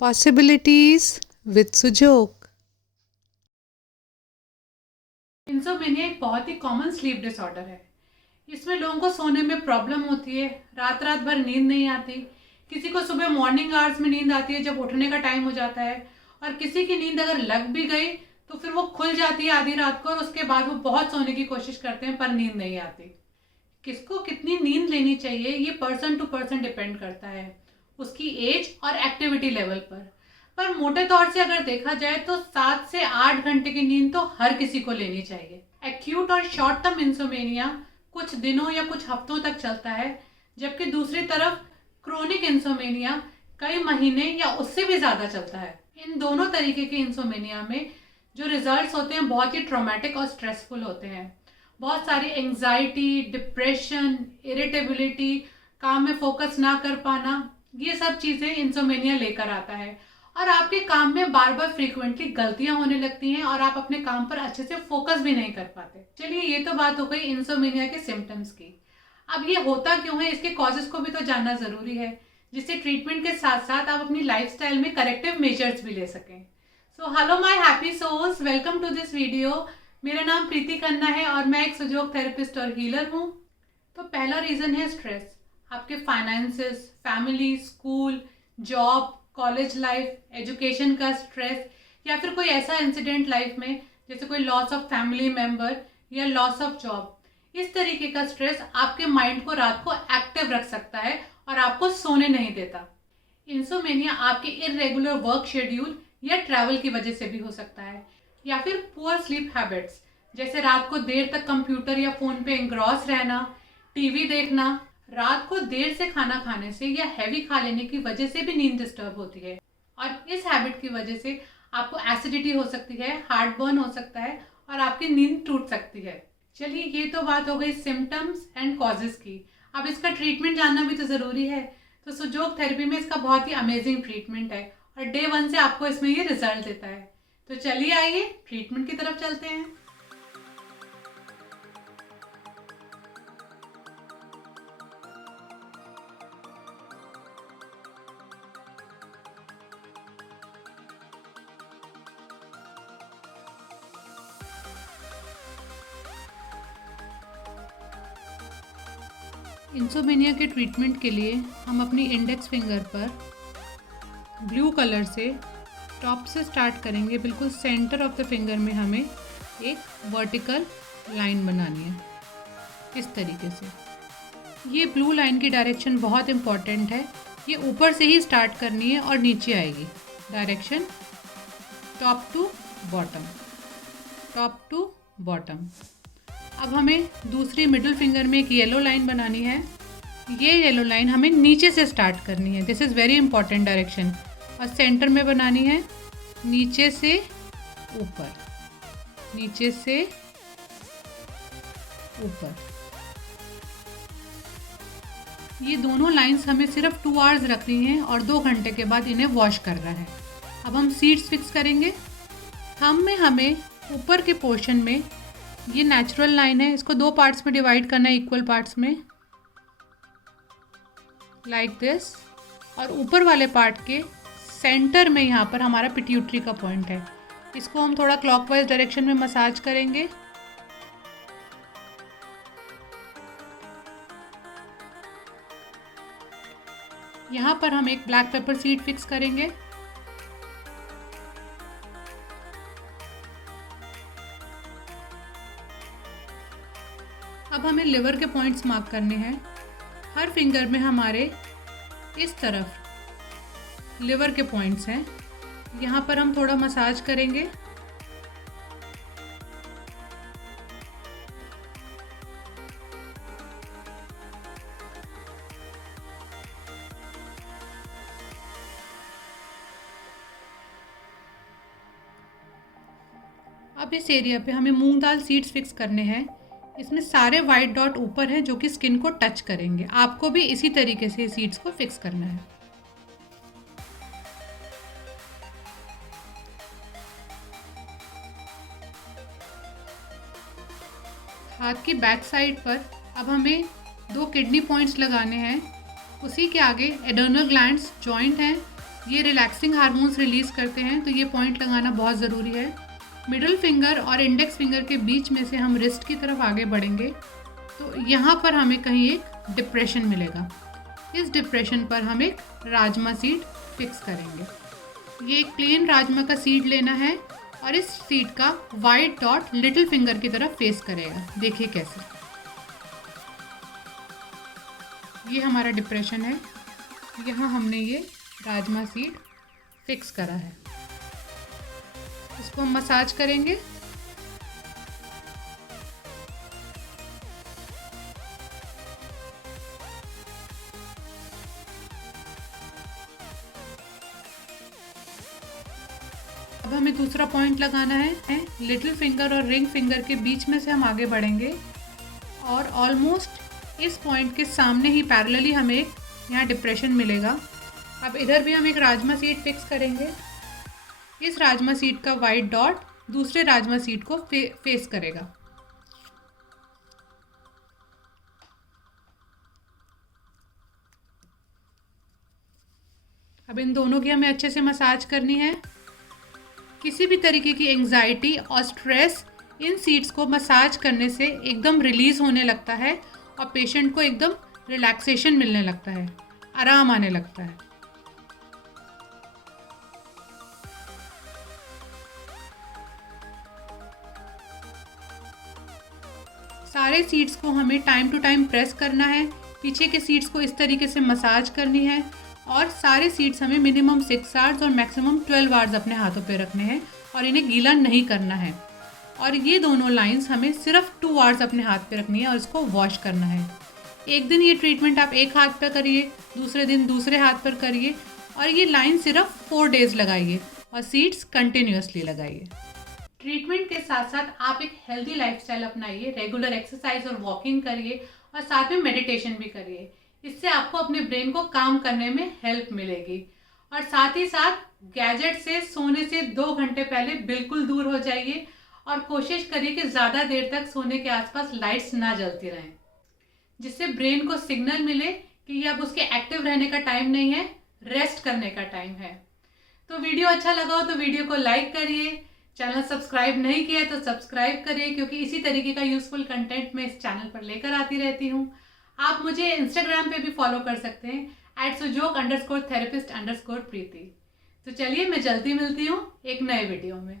Possibilities with Sujok. Insomnia एक बहुत ही common sleep disorder है। इसमें लोगों को सोने में प्रॉब्लम होती है, रात रात भर नींद नहीं आती। किसी को सुबह मॉर्निंग आवर्स में नींद आती है जब उठने का टाइम हो जाता है, और किसी की नींद अगर लग भी गई तो फिर वो खुल जाती है आधी रात को, और उसके बाद वो बहुत सोने की कोशिश करते हैं पर नींद नहीं आती। किसको कितनी नींद लेनी चाहिए ये पर्सन टू पर्सन डिपेंड करता है, उसकी एज और एक्टिविटी लेवल पर मोटे तौर से अगर देखा जाए तो 7 से 8 घंटे की नींद तो हर किसी को लेनी चाहिए। एक्यूट और शॉर्ट टर्म इंसोमेनिया कुछ दिनों या कुछ हफ्तों तक चलता है, जबकि दूसरी तरफ क्रोनिक इंसोमेनिया कई महीने या उससे भी ज़्यादा चलता है। इन दोनों तरीके के इंसोमेनिया में जो रिजल्ट्स होते हैं बहुत ही ट्रॉमेटिक और स्ट्रेसफुल होते हैं। बहुत सारी एंजाइटी, डिप्रेशन, इरिटेबिलिटी, काम में फोकस ना कर पाना, ये सब चीज़ें इंसोमेनिया लेकर आता है, और आपके काम में बार बार फ्रीक्वेंटली गलतियां होने लगती हैं और आप अपने काम पर अच्छे से फोकस भी नहीं कर पाते। चलिए, ये तो बात हो गई इंसोमेनिया के सिम्टम्स की। अब ये होता क्यों है, इसके कॉजेस को भी तो जानना ज़रूरी है, जिससे ट्रीटमेंट के साथ साथ आप अपनी लाइफस्टाइल में करेक्टिव मेजर्स भी ले सकें। So hello my happy souls, welcome to this video. मेरा नाम प्रीति खन्ना है और मैं एक सुजोग थेरेपिस्ट और हीलर हूँ। तो पहला रीज़न है स्ट्रेस। आपके finances, family, school, job, college life, education का स्ट्रेस, या फिर कोई ऐसा इंसिडेंट लाइफ में जैसे कोई लॉस ऑफ फैमिली मेम्बर या लॉस ऑफ जॉब, इस तरीके का स्ट्रेस आपके माइंड को रात को एक्टिव रख सकता है और आपको सोने नहीं देता। इंसोमेनिया आपके इरेगुलर वर्क शेड्यूल या ट्रैवल की वजह से भी हो सकता है, या फिर पुअर स्लीप हैबिट्स, जैसे रात को देर तक कंप्यूटर या फ़ोन पे एंग्रॉस रहना, टीवी देखना, रात को देर से खाना खाने से या हैवी खा लेने की वजह से भी नींद डिस्टर्ब होती है, और इस हैबिट की वजह से आपको एसिडिटी हो सकती है, हार्ट बर्न हो सकता है और आपकी नींद टूट सकती है। चलिए, ये तो बात हो गई सिम्टम्स एंड कॉजेज की। अब इसका ट्रीटमेंट जानना भी तो ज़रूरी है। तो सुजोग थेरेपी में इसका बहुत ही अमेजिंग ट्रीटमेंट है और डे 1 से आपको इसमें ये रिजल्ट देता है। तो चलिए, आइए ट्रीटमेंट की तरफ चलते हैं। इंसोमेनिया के ट्रीटमेंट के लिए हम अपनी इंडेक्स फिंगर पर ब्लू कलर से टॉप से स्टार्ट करेंगे। बिल्कुल सेंटर ऑफ द फिंगर में हमें एक वर्टिकल लाइन बनानी है, इस तरीके से। ये ब्लू लाइन की डायरेक्शन बहुत इम्पॉर्टेंट है। ये ऊपर से ही स्टार्ट करनी है और नीचे आएगी। Direction top to bottom, top to bottom. अब हमें दूसरी मिडिल फिंगर में एक येलो लाइन बनानी है। ये येलो लाइन हमें नीचे से स्टार्ट करनी है। This is very important direction. और सेंटर में बनानी है नीचे से ऊपर, नीचे से ऊपर। ये दोनों लाइंस हमें सिर्फ 2 आवर्स रखनी है और 2 घंटे के बाद इन्हें वॉश करना है। अब हम सीड्स फिक्स करेंगे। थंब में हमें ऊपर के पोर्शन में, ये नेचुरल लाइन है, इसको 2 पार्ट्स में डिवाइड करना है, इक्वल पार्ट्स में, लाइक दिस। और ऊपर वाले पार्ट के सेंटर में यहाँ पर हमारा पिट्यूटरी का पॉइंट है। इसको हम थोड़ा क्लॉकवाइज डायरेक्शन में मसाज करेंगे। यहाँ पर हम एक ब्लैक पेपर सीड फिक्स करेंगे। अब हमें लिवर के पॉइंट्स मार्क करने हैं। हर फिंगर में हमारे इस तरफ लिवर के पॉइंट्स हैं। यहाँ पर हम थोड़ा मसाज करेंगे। अब इस एरिया पे हमें मूंग दाल सीड्स फिक्स करने हैं। इसमें सारे वाइट डॉट ऊपर हैं जो कि स्किन को टच करेंगे। आपको भी इसी तरीके से सीड्स को फिक्स करना है। हाथ की बैक साइड पर अब हमें 2 किडनी पॉइंट्स लगाने हैं। उसी के आगे एडर्नल ग्लैंड्स जॉइंट हैं ये रिलैक्सिंग हार्मोन्स रिलीज़ करते हैं, तो ये पॉइंट लगाना बहुत ज़रूरी है। मिडिल फिंगर और इंडेक्स फिंगर के बीच में से हम रिस्ट की तरफ आगे बढ़ेंगे, तो यहाँ पर हमें कहीं एक डिप्रेशन मिलेगा। इस डिप्रेशन पर हम एक राजमा सीड फिक्स करेंगे। ये एक प्लेन राजमा का सीड लेना है और इस सीड का वाइट डॉट लिटिल फिंगर की तरफ फेस करेगा। देखिए कैसे, ये हमारा डिप्रेशन है, यहाँ हमने ये राजमा सीड फिक्स करा है। इसको हम मसाज करेंगे। अब हमें दूसरा पॉइंट लगाना है। लिटिल फिंगर और रिंग फिंगर के बीच में से हम आगे बढ़ेंगे और ऑलमोस्ट इस पॉइंट के सामने ही पैरेलली हमें यहाँ डिप्रेशन मिलेगा। अब इधर भी हम एक राजमा सीड फिक्स करेंगे। इस राजमा सीड का वाइट डॉट दूसरे राजमा सीड को फेस करेगा। अब इन दोनों की हमें अच्छे से मसाज करनी है। किसी भी तरीके की एंजाइटी और स्ट्रेस इन सीड्स को मसाज करने से एकदम रिलीज़ होने लगता है और पेशेंट को एकदम रिलैक्सेशन मिलने लगता है, आराम आने लगता है। सारे सीड्स को हमें टाइम टू टाइम प्रेस करना है। पीछे के सीड्स को इस तरीके से मसाज करनी है और सारे सीड्स हमें मिनिमम 6 आवर्स और मैक्सिमम 12 आवर्स अपने हाथों पे रखने हैं और इन्हें गीला नहीं करना है। और ये दोनों लाइंस हमें सिर्फ 2 आवर्स अपने हाथ पे रखनी है और इसको वॉश करना है। एक दिन ये ट्रीटमेंट आप एक हाथ पर करिए, दूसरे दिन दूसरे हाथ पर करिए और ये लाइन सिर्फ 4 डेज लगाइए और सीड्स कंटिन्यूसली लगाइए। ट्रीटमेंट के साथ साथ आप एक हेल्दी लाइफस्टाइल अपनाइए, रेगुलर एक्सरसाइज और वॉकिंग करिए और साथ में मेडिटेशन भी करिए। इससे आपको अपने ब्रेन को काम करने में हेल्प मिलेगी। और साथ ही साथ गैजेट से सोने से 2 घंटे पहले बिल्कुल दूर हो जाइए और कोशिश करिए कि ज़्यादा देर तक सोने के आसपास लाइट्स ना जलती रहें, जिससे ब्रेन को सिग्नल मिले कि ये अब उसके एक्टिव रहने का टाइम नहीं है, रेस्ट करने का टाइम है। तो वीडियो अच्छा लगा हो तो वीडियो को लाइक करिए, चैनल सब्सक्राइब नहीं किया है तो सब्सक्राइब करिए, क्योंकि इसी तरीके का यूजफुल कंटेंट मैं इस चैनल पर लेकर आती रहती हूँ। आप मुझे इंस्टाग्राम पे भी फॉलो कर सकते हैं @sujok_therapist_प्रीति। तो चलिए, मैं जल्दी मिलती हूँ एक नए वीडियो में।